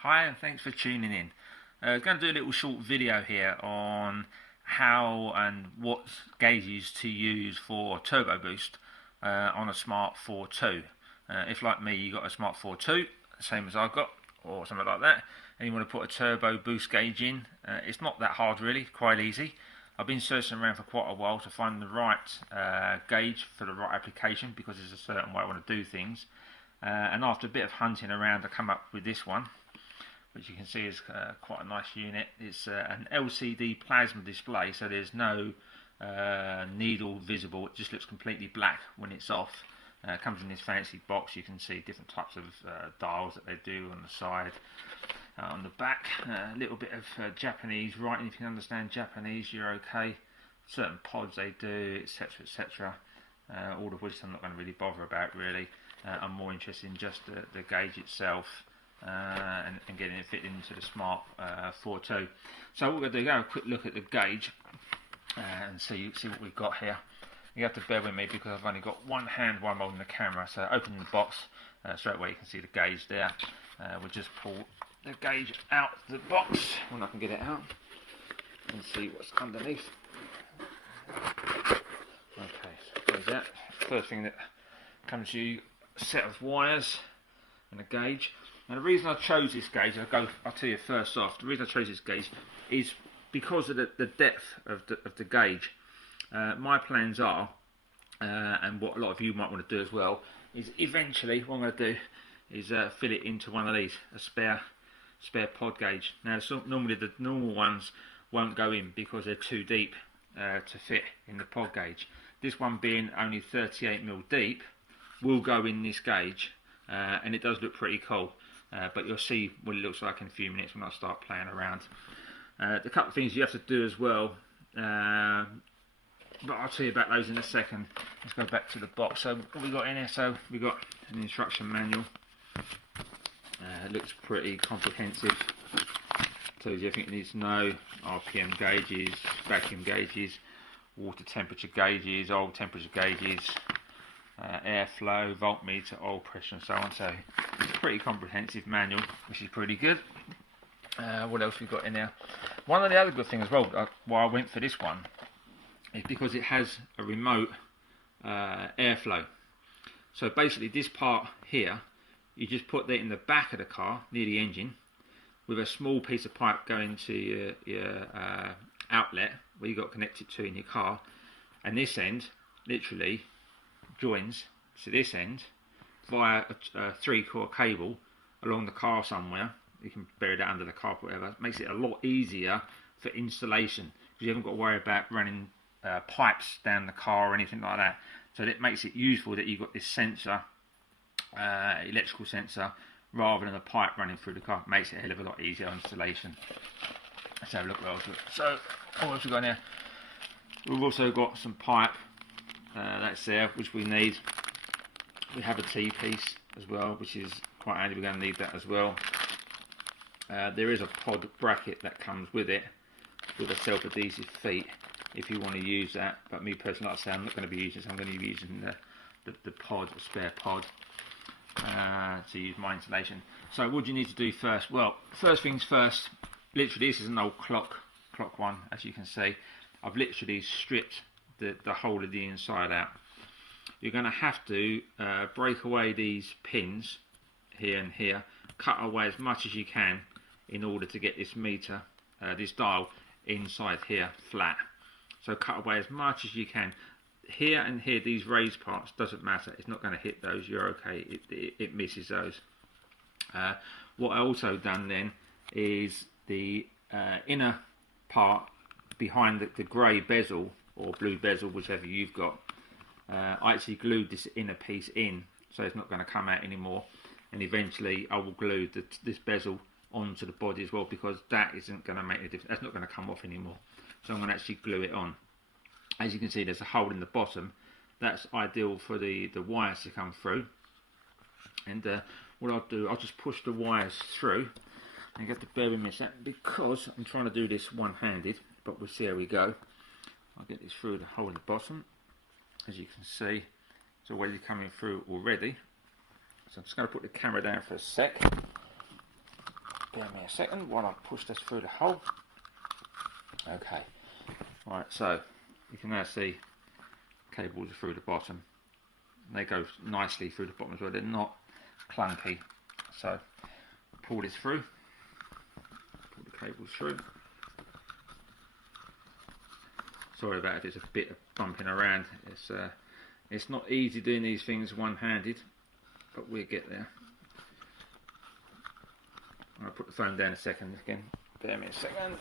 Hi and thanks for tuning in. Going to do a little short video here on how and what gauges to use for turbo boost on a Smart ForTwo. If like me you got a Smart ForTwo, same as I've got, or something like that, and you want to put a turbo boost gauge in, it's not that hard really, quite easy. I've been searching around for quite a while to find the right gauge for the right application, because there's a certain way I want to do things. And after a bit of hunting around, I come up with this one, which you can see is quite a nice unit. It's an LCD plasma display, so there's no needle visible. It just looks completely black when it's off. It comes in this fancy box. You can see different types of dials that they do on the side. On the back, a little bit of Japanese writing. If you can understand Japanese, you're okay. Certain pods they do, etc, etc. All of which I'm not going to really bother about really. I'm more interested in just the gauge itself. And getting it fit into the Smart ForTwo. So what we're going to do, have a quick look at the gauge and see what we've got here. You have to bear with me because I've only got one hand while I'm holding the camera. So opening the box, straight away you can see the gauge there. We'll just pull the gauge out of the box when I can get it out and see what's underneath. Okay, so there's that. First thing that comes to you, a set of wires and a gauge. Now the reason I chose this gauge, I'll tell you first off, the reason I chose this gauge is because of the depth of the gauge. My plans are, and what a lot of you might want to do as well, is eventually what I'm going to do is fill it into one of these, a spare pod gauge. Now normally the normal ones won't go in because they're too deep to fit in the pod gauge. This one being only 38mm deep will go in this gauge, and it does look pretty cool. But you'll see what it looks like in a few minutes when I start playing around. The couple of things you have to do as well, but I'll tell you about those in a second. Let's go back to the box. So what we got in here? So we got an instruction manual. It looks pretty comprehensive. Tells you everything you need to know: RPM gauges, vacuum gauges, water temperature gauges, oil temperature gauges, airflow, voltmeter, oil pressure and so on. So it's a pretty comprehensive manual, which is pretty good. What else we got in there? One of the other good things as well, why I went for this one, is because it has a remote airflow. So basically this part here, you just put that in the back of the car near the engine with a small piece of pipe going to your outlet where you got connected to in your car, and this end literally joins to this end via a 3-core cable along the car somewhere. You can bury that under the car, whatever. It makes it a lot easier for installation because you haven't got to worry about running pipes down the car or anything like that. So that makes it useful that you've got this sensor, electrical sensor, rather than a pipe running through the car. It makes it a hell of a lot easier on installation. Let's have a look what else. So what else we got in here? We've also got some pipe. That's there, which we need. We have a T-piece as well, which is quite handy. We're going to need that as well. There is a pod bracket that comes with it, with a self-adhesive feet, if you want to use that. But me personally, like I say, I'm not going to be using this. I'm going to be using the pod, a spare pod, to use my installation. So what do you need to do first? Well, first things first. Literally, this is an old clock one, as you can see. I've literally stripped the whole of the inside out. You're going to have to break away these pins here and here, cut away as much as you can in order to get this meter, this dial inside here flat. So cut away as much as you can. Here and here, these raised parts, doesn't matter, it's not going to hit those, you're okay, it misses those. What I also done then is the inner part behind the grey bezel or blue bezel, whichever you've got. I actually glued this inner piece in, so it's not going to come out anymore, and eventually I will glue this bezel onto the body as well, because that isn't going to make any difference. That's not going to come off anymore, so I'm going to actually glue it on. As you can see, there's a hole in the bottom. That's ideal for the wires to come through. And what I'll do, I'll just push the wires through. And you have to bear with me a second because I'm trying to do this one-handed, but we'll see how we go. I'll get this through the hole in the bottom. As you can see, it's already coming through already. So I'm just going to put the camera down for a sec. Bear me a second while I push this through the hole. Okay, right, so you can now see cables are through the bottom. They go nicely through the bottom as well, they're not clunky. So pull this through, pull the cables through. Sorry about it, it's a bit of bumping around. It's not easy doing these things one-handed, but we'll get there. I'll put the phone down a second again. Bear me a second.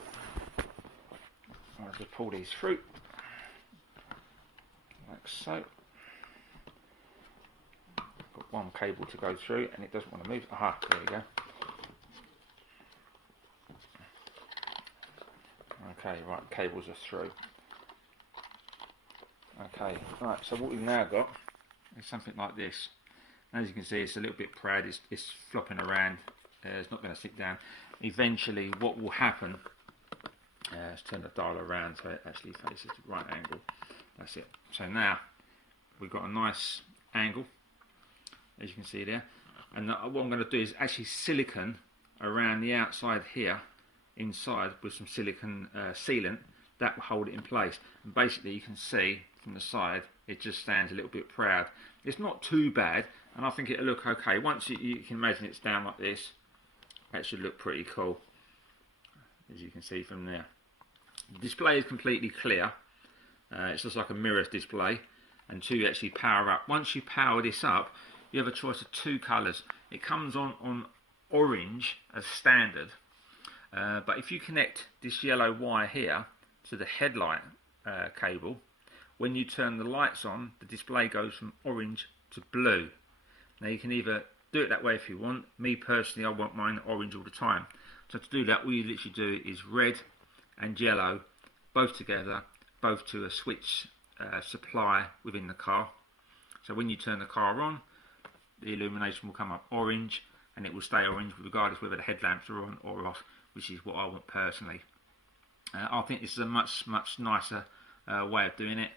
I'll just pull these through, like so. Got one cable to go through, and it doesn't want to move. Aha, there we go. Okay, right, cables are through. Okay, right, so what we've now got is something like this. As you can see, it's a little bit proud, it's flopping around, it's not going to sit down. Eventually, what will happen, let's turn the dial around so it actually faces the right angle. That's it. So now, we've got a nice angle, as you can see there. And what I'm going to do is actually silicone around the outside here, inside, with some silicone sealant. That will hold it in place. And basically, you can see from the side, it just stands a little bit proud. It's not too bad, and I think it'll look okay. Once you can imagine it's down like this, that should look pretty cool, as you can see from there. The display is completely clear. It's just like a mirror display. And to actually power up, once you power this up, you have a choice of two colours. It comes on orange as standard, but if you connect this yellow wire here to the headlight cable, when you turn the lights on, the display goes from orange to blue. Now you can either do it that way if you want. Me personally, I want mine orange all the time. So to do that, all you literally do is red and yellow, both together, both to a switch supply within the car. So when you turn the car on, the illumination will come up orange, and it will stay orange regardless whether the headlamps are on or off, which is what I want personally. I think this is a much nicer way of doing it.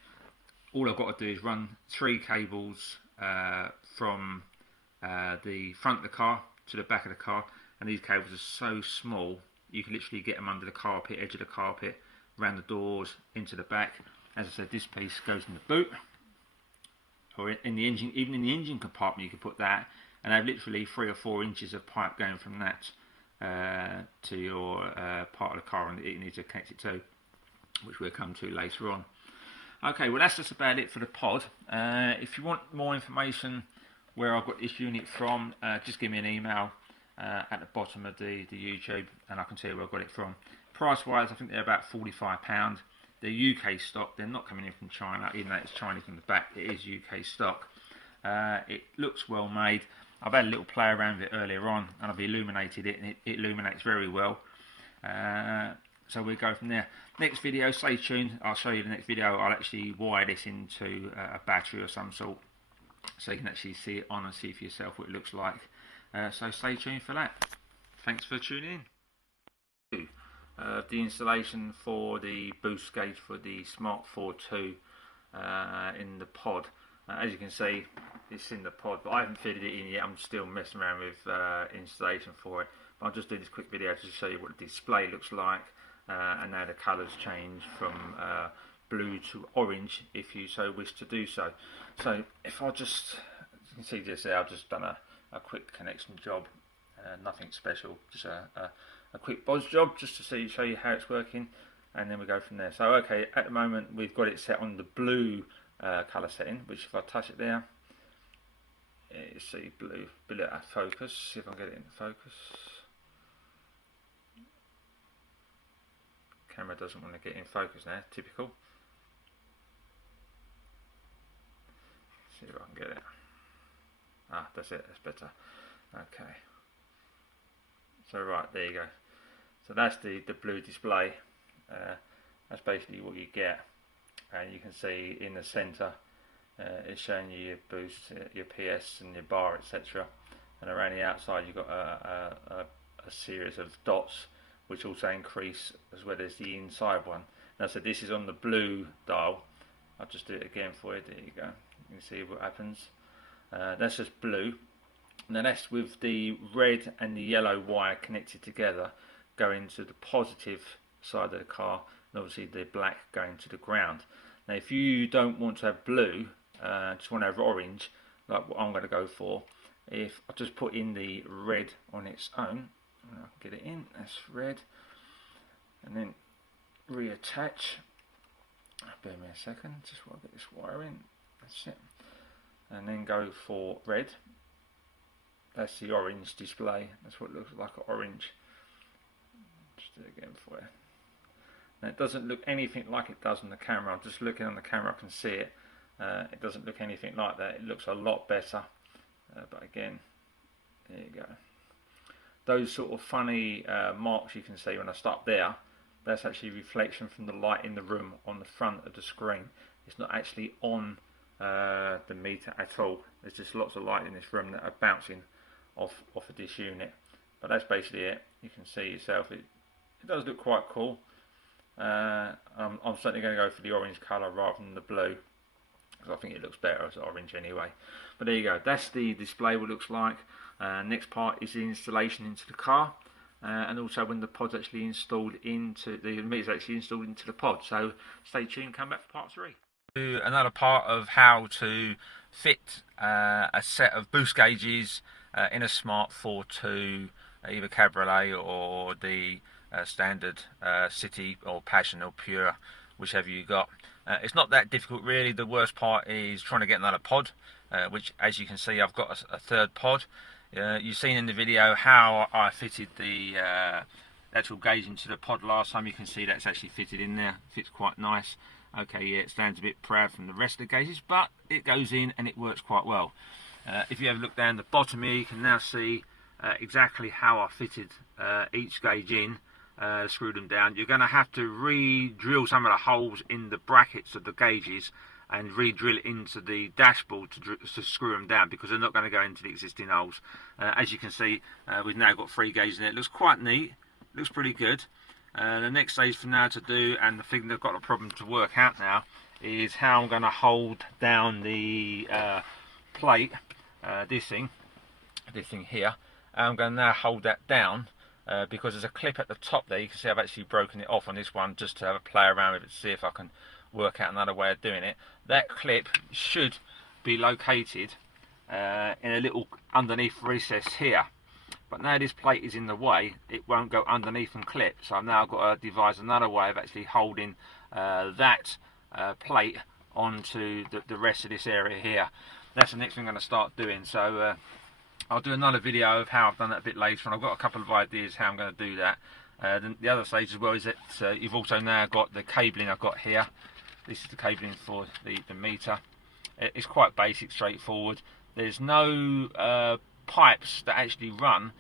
All I've got to do is run 3 cables from the front of the car to the back of the car, and these cables are so small you can literally get them under the carpet, edge of the carpet, around the doors, into the back. As I said, this piece goes in the boot, or in the engine, even in the engine compartment you can put that, and have literally 3 or 4 inches of pipe going from that to your part of the car that you need to connect it to, which we'll come to later on. Okay, well that's just about it for the pod. If you want more information where I got this unit from, just give me an email at the bottom of the YouTube, and I can tell you where I got it from. Price wise, I think they're about £45. They're UK stock, they're not coming in from China, even though it's Chinese on the back, it is UK stock. It looks well made. I've had a little play around with it earlier on, and I've illuminated it, and it illuminates very well. So we'll go from there. Next video, stay tuned. I'll show you the next video. I'll actually wire this into a battery or some sort, so you can actually see it on and see for yourself what it looks like. So stay tuned for that. Thanks for tuning in. The installation for the boost gauge for the Smart ForTwo in the pod. As you can see, it's in the pod, but I haven't fitted it in yet. I'm still messing around with installation for it. But I'll just do this quick video to show you what the display looks like, and now the colours change from blue to orange if you so wish to do so. So if I just, you can see this there, I've just done a quick connection job, nothing special, just a quick BOS job just to show you how it's working, and then we go from there. So okay, at the moment we've got it set on the blue colour setting, which if I touch it there, you see blue, bit out of focus, see if I can get it into focus. Camera doesn't want to get in focus now, typical. See if I can get it. Ah, that's it, that's better. Okay. So right, there you go. So that's the blue display. That's basically what you get. And you can see in the centre, it's showing you your boost, your PS and your bar, etc. And around the outside you've got a series of dots, which also increase as well as the inside one. Now, so this is on the blue dial. I'll just do it again for you. There you go. You can see what happens. That's just blue. Now that's with the red and the yellow wire connected together, going to the positive side of the car, and obviously the black going to the ground. Now if you don't want to have blue, just want to have orange, like what I'm going to go for, if I just put in the red on its own, I'll get it in, that's red, and then reattach. Bear me a second, just want to get this wire in, that's it, and then go for red. That's the orange display, that's what it looks like, orange. Just do it again for you. Now it doesn't look anything like it does on the camera. I'm just looking on the camera, I can see it. It doesn't look anything like that. It looks a lot better. But again, there you go. Those sort of funny marks you can see when I stop there, that's actually reflection from the light in the room on the front of the screen. It's not actually on the meter at all. There's just lots of light in this room that are bouncing off of this unit. But that's basically it. You can see yourself. It does look quite cool. I'm certainly going to go for the orange colour rather than the blue, because I think it looks better as orange anyway. But there you go. That's the display. What it looks like. Next part is the installation into the car, and also when the pod's actually installed into the meter's actually installed into the pod. So stay tuned. Come back for part 3. Another part of how to fit a set of boost gauges in a smart ForTwo, either Cabriolet or the standard City or Passion or Pure, whichever you got. It's not that difficult really. The worst part is trying to get another pod, which as you can see I've got a third pod. You've seen in the video how I fitted the actual gauge into the pod last time. You can see that's actually fitted in there, fits quite nice. Okay, yeah, it stands a bit proud from the rest of the gauges, but it goes in and it works quite well. If you ever look down the bottom here, you can now see exactly how I fitted each gauge in, screwed them down. You're going to have to re-drill some of the holes in the brackets of the gauges and re-drill it into the dashboard to screw them down, because they're not going to go into the existing holes. As you can see, we've now got 3 gauges in it. It looks quite neat, looks pretty good. The next stage for now to do, and the thing that I've got a problem to work out now, is how I'm going to hold down the plate, this thing here. I'm going to now hold that down because there's a clip at the top there. You can see I've actually broken it off on this one just to have a play around with it to see if I can work out another way of doing it. That clip should be located in a little underneath recess here. But now this plate is in the way, it won't go underneath and clip. So I've now got to devise another way of actually holding that plate onto the rest of this area here. That's the next thing I'm going to start doing. So I'll do another video of how I've done that a bit later, and I've got a couple of ideas how I'm going to do that. Then the other stage as well is that you've also now got the cabling I've got here. This is the cabling for the meter. It's quite basic, straightforward. There's no pipes that actually run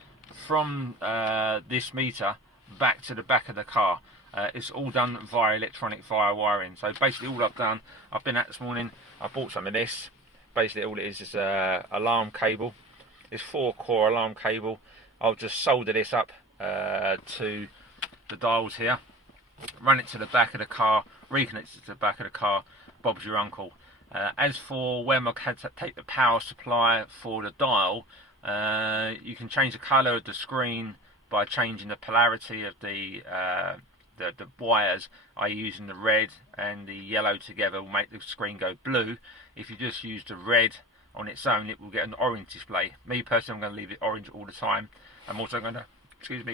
from this meter back to the back of the car. It's all done via electronic wiring. So basically all I've done, I've been out this morning, I bought some of this. Basically all it is alarm cable. It's 4-core alarm cable. I'll just solder this up to the dials here, run it to the back of the car, reconnect it to the back of the car. Bob's your uncle. As for when I had to take the power supply for the dial, you can change the colour of the screen by changing the polarity of the wires. Using the red and the yellow together will make the screen go blue. If you just use the red on its own, it will get an orange display. Me personally, I'm going to leave it orange all the time. I'm also going to,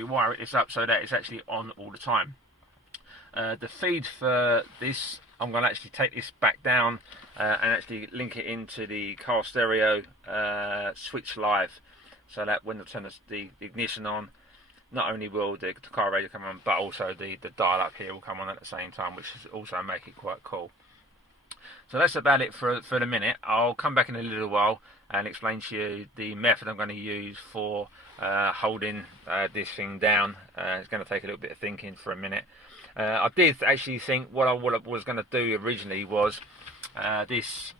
wire this up so that it's actually on all the time. The feed for this, I'm going to actually take this back down and actually link it into the car stereo switch live, so that when I turn the ignition on, not only will the car radio come on, but also the dial up here will come on at the same time, which is also make it quite cool. So that's about it for the minute. I'll come back in a little while and explain to you the method I'm going to use for holding this thing down. It's going to take a little bit of thinking for a minute. I did actually think what I was going to do originally was this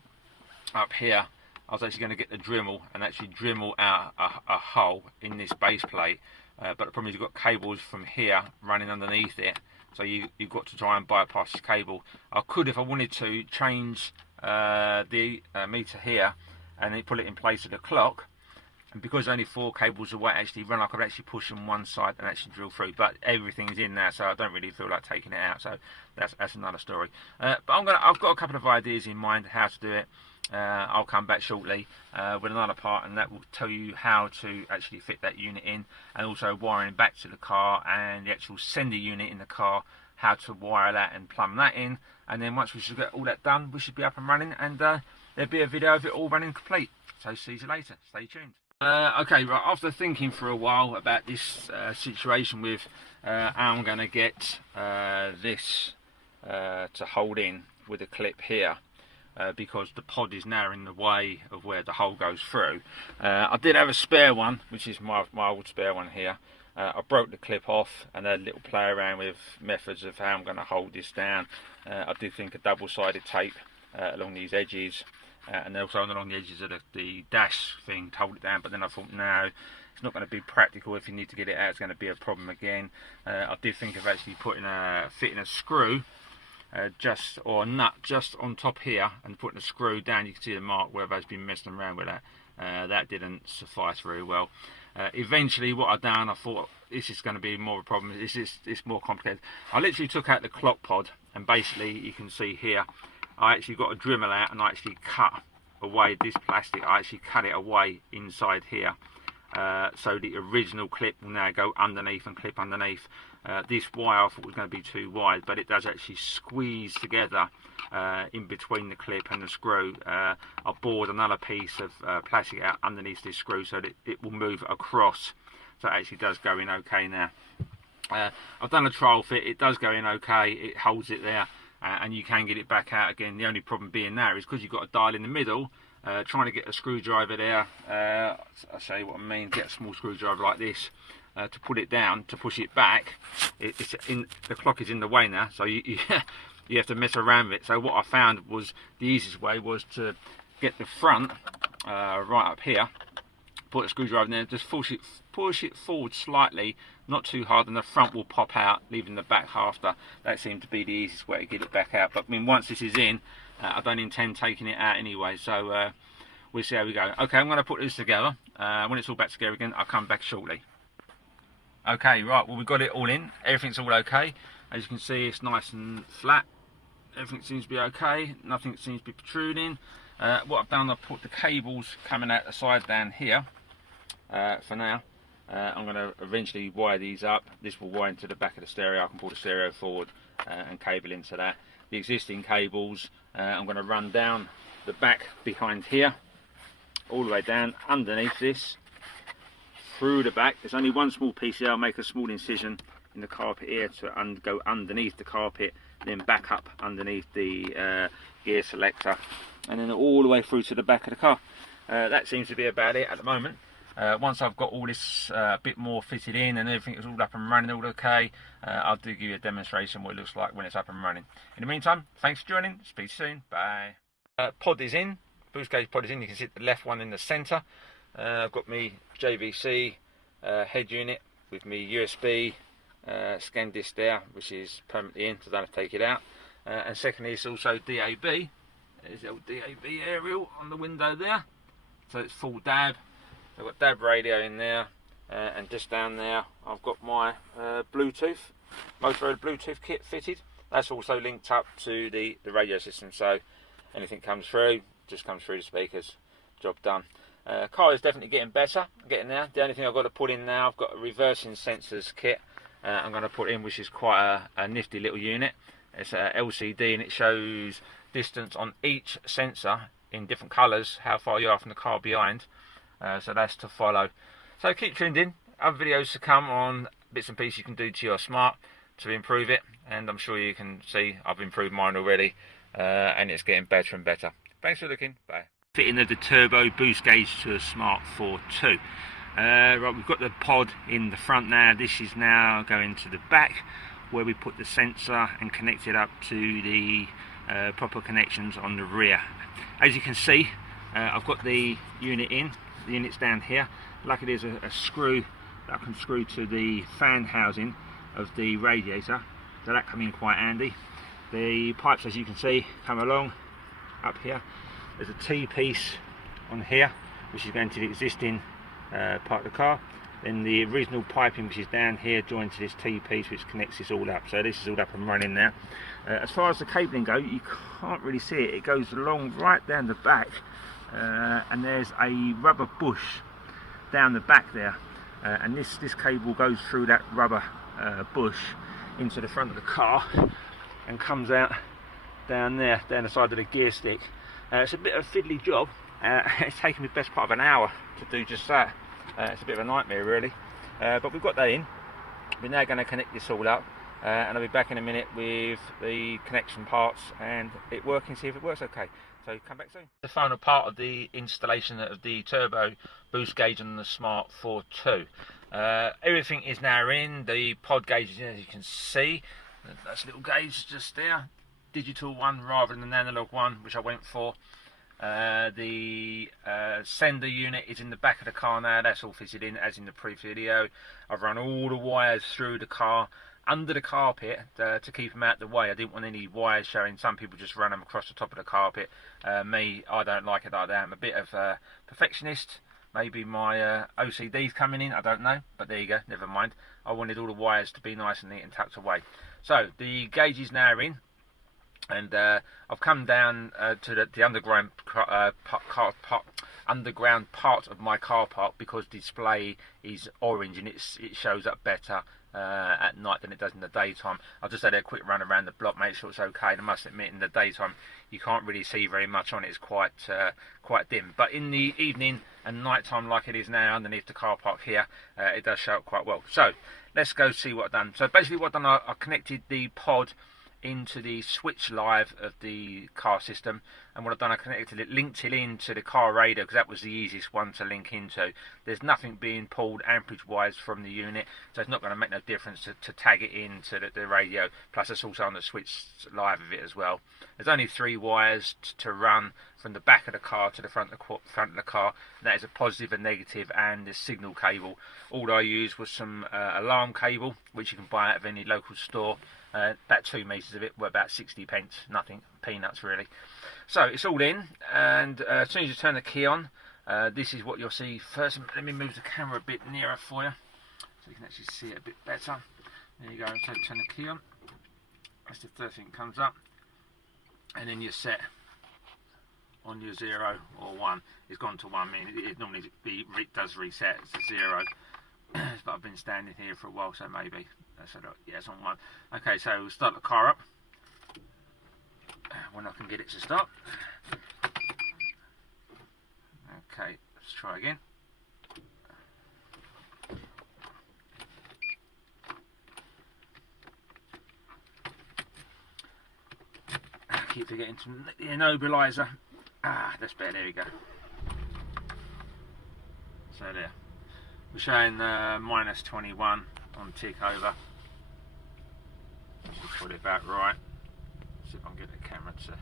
up here. I was actually going to get the Dremel and actually Dremel out a hole in this base plate. But the problem is you've got cables from here running underneath it, so you've got to try and bypass this cable. I could, if I wanted to, change the meter here and then put it in place of the clock, And because only 4 cables away actually run, I could actually push them one side and actually drill through. But everything's in there, so I don't really feel like taking it out. So that's another story. But I've got a couple of ideas in mind how to do it. I'll come back shortly with another part, and that will tell you how to actually fit that unit in, and also wiring back to the car and the actual sender unit in the car, how to wire that and plumb that in. And then once we should get all that done, we should be up and running, and there'll be a video of it all running complete. So see you later. Stay tuned. Okay, right, after thinking for a while about this situation with how I'm going to get this to hold in with a clip here, because the pod is now in the way of where the hole goes through. I did have a spare one, which is my old spare one here. I broke the clip off and had a little play around with methods of how I'm going to hold this down. I did think a double-sided tape along these edges, and also along the edges of the dash thing to hold it down, but then I thought no, it's not going to be practical. If you need to get it out, it's going to be a problem again. I did think of actually fitting a screw or a nut just on top here and putting a screw down. You can see the mark where I've been messing around with that. That didn't suffice very well. Eventually what I've done, I thought this is going to be more of a problem. It's more complicated. I literally took out the clock pod, and basically you can see here I actually got a Dremel out and I actually cut away this plastic. I actually cut it away inside here, so the original clip will now go underneath and clip underneath. This wire I thought was going to be too wide, but it does actually squeeze together in between the clip and the screw. I bored another piece of plastic out underneath this screw so that it will move across, so it actually does go in okay now. I've done a trial fit. It does go in okay. It holds it there, and you can get it back out again. The only problem being there is because you've got a dial in the middle, trying to get a screwdriver there. I'll show you what I mean. Get a small screwdriver like this to put it down, to push it back. The clock is in the way now, so you have to mess around with it. So what I found was the easiest way was to get the front right up here, put a screwdriver in there, just push it forward slightly, not too hard, and the front will pop out, leaving the back after. That seemed to be the easiest way to get it back out. But I mean, once this is in, I don't intend taking it out anyway, so we'll see how we go. Okay, I'm going to put this together. When it's all back together again, I'll come back shortly. Okay, right, well, we've got it all in. Everything's all okay. As you can see, it's nice and flat. Everything seems to be okay. Nothing seems to be protruding. What I've done, I've put the cables coming out the side down here for now. I'm going to eventually wire these up. This will wire into the back of the stereo. I can pull the stereo forward and cable into that. The existing cables, I'm going to run down the back behind here, all the way down underneath this, through the back. There's only one small piece here. I'll make a small incision in the carpet here to go underneath the carpet, then back up underneath the gear selector, and then all the way through to the back of the car. That seems to be about it at the moment. Once I've got all this a bit more fitted in and everything is all up and running, all okay, I'll do give you a demonstration what it looks like when it's up and running. In the meantime, thanks for joining. Speak soon. Bye. Pod is in. Boost gauge pod is in. You can see the left one in the centre. I've got me JVC head unit with me USB scan disc there, which is permanently in, so I don't have to take it out. And secondly, it's also DAB. There's the old DAB aerial on the window there, so it's full DAB. I've got DAB radio in there, and just down there I've got my Bluetooth, Motorola Bluetooth kit fitted. That's also linked up to the radio system, so anything comes through, just comes through the speakers. Job done. Car is definitely getting better, getting there. The only thing I've got to put in now, I've got a reversing sensors kit I'm going to put in, which is quite a nifty little unit. It's a LCD and it shows distance on each sensor in different colours, how far you are from the car behind. So that's to follow. So keep tuned in. Other videos to come on bits and pieces you can do to your Smart to improve it, and I'm sure you can see I've improved mine already, and it's getting better and better. Thanks for looking. Bye. Fitting of the turbo boost gauge to a Smart ForTwo. Right, we've got the pod in the front now. This is now going to the back where we put the sensor and connect it up to the proper connections on the rear. As you can see, I've got the unit in. The unit's down here. Luckily there's a screw that I can screw to the fan housing of the radiator, so that come in quite handy. The pipes, as you can see, come along up here. There's a T-piece on here which is going to the existing part of the car. Then the original piping, which is down here, joined to this T-piece which connects this all up. So this is all up and running now. As far as the cabling goes, you can't really see it. It goes along right down the back, and there's a rubber bush down the back there, and this cable goes through that rubber bush into the front of the car and comes out down there, down the side of the gear stick. It's a bit of a fiddly job. It's taken me the best part of an hour to do just that. It's a bit of a nightmare really, but we've got that in. We're now going to connect this all up, and I'll be back in a minute with the connection parts and it working, see if it works okay. So come back soon. The final part of the installation of the turbo boost gauge on the Smart ForTwo. Everything is now in. The pod gauge is in, as you can see. That's a little gauge just there, digital one rather than an analog one, which I went for. The sender unit is in the back of the car now. That's all fitted in as in the pre-video. I've run all the wires through the car under the carpet to keep them out of the way. I didn't want any wires showing. Some people just run them across the top of the carpet. Me, I don't like it like that. I'm a bit of a perfectionist. Maybe my OCD's coming in, I don't know, but there you go, never mind. I wanted all the wires to be nice and neat and tucked away. So the gauge is now in, and I've come down to the underground underground part of my car park, because display is orange and it shows up better at night than it does in the daytime. I've just had a quick run around the block, make sure it's okay. And I must admit, in the daytime you can't really see very much on it. It's quite dim, but in the evening and night time, like it is now underneath the car park here, it does show up quite well. So let's go see what I've done. So basically what I've done, I connected the pod into the switch live of the car system, and what I've done, I connected it, linked it into the car radio, because that was the easiest one to link into. There's nothing being pulled amperage wise from the unit, so it's not going to make no difference to tag it into the radio. Plus it's also on the switch live of it as well. There's only 3 wires to run from the back of the car to the front of the car. And that is a positive, a negative, and the signal cable. All I used was some alarm cable, which you can buy out of any local store. About 2 meters of it were about 60 pence, nothing, peanuts really. So it's all in, and as soon as you turn the key on, this is what you'll see first. Let me move the camera a bit nearer for you, so you can actually see it a bit better. There you go, so turn the key on, that's the first thing that comes up, and then you're set on your 0 or 1. It's gone to 1, meaning it normally does reset to 0. But I've been standing here for a while, so maybe. So yeah, it's on 1. Okay, so we'll start the car up when I can get it to start. Okay, let's try again. I keep forgetting to the immobiliser. That's better. There we go. So there. We're showing minus 21 on tick over. Let's put it about right. See if I can get the camera to.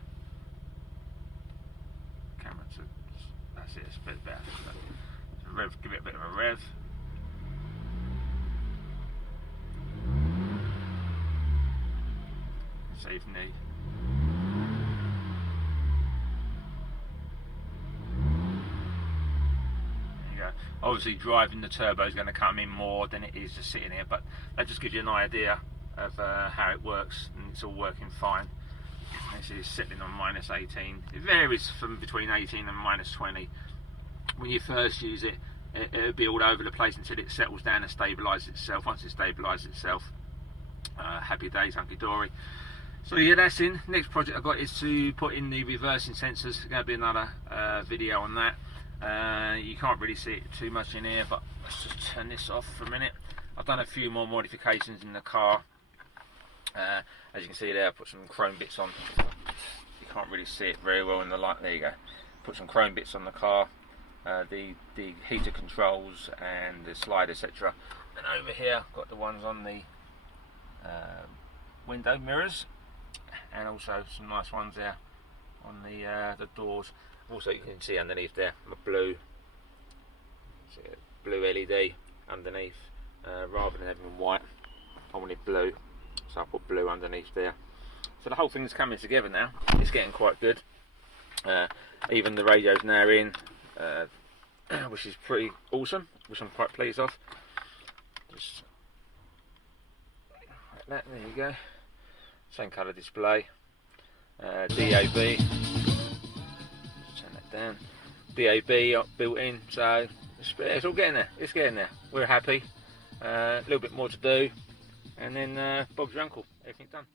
That's it. It's a bit better. So rev, give it a bit of a rev. Save need. Obviously driving the turbo is going to come in more than it is just sitting here, but that just gives you an idea of how it works, and it's all working fine. This is settling on minus 18. It varies from between 18 and minus 20. When you first use it, it'll be all over the place until it settles down and stabilises itself. Once it stabilises itself, happy days, hunky dory. So yeah, that's in. Next project I've got is to put in the reversing sensors. There's going to be another video on that. You can't really see it too much in here, but let's just turn this off for a minute. I've done a few more modifications in the car. As you can see there, I put some chrome bits on. You can't really see it very well in the light. There you go. Put some chrome bits on the car, the heater controls and the slide, etc. And over here, I've got the ones on the window mirrors, and also some nice ones there on the doors. Also, you can see underneath there my blue LED underneath, rather than having white. I wanted blue, so I put blue underneath there. So the whole thing's coming together now. It's getting quite good. Even the radio's now in, which is pretty awesome. which I'm quite pleased of. Just like that. There you go. Same colour display. DAB. Turn that down. DAB built in, so it's all getting there. It's getting there. We're happy. A little bit more to do, and then Bob's your uncle. Everything done.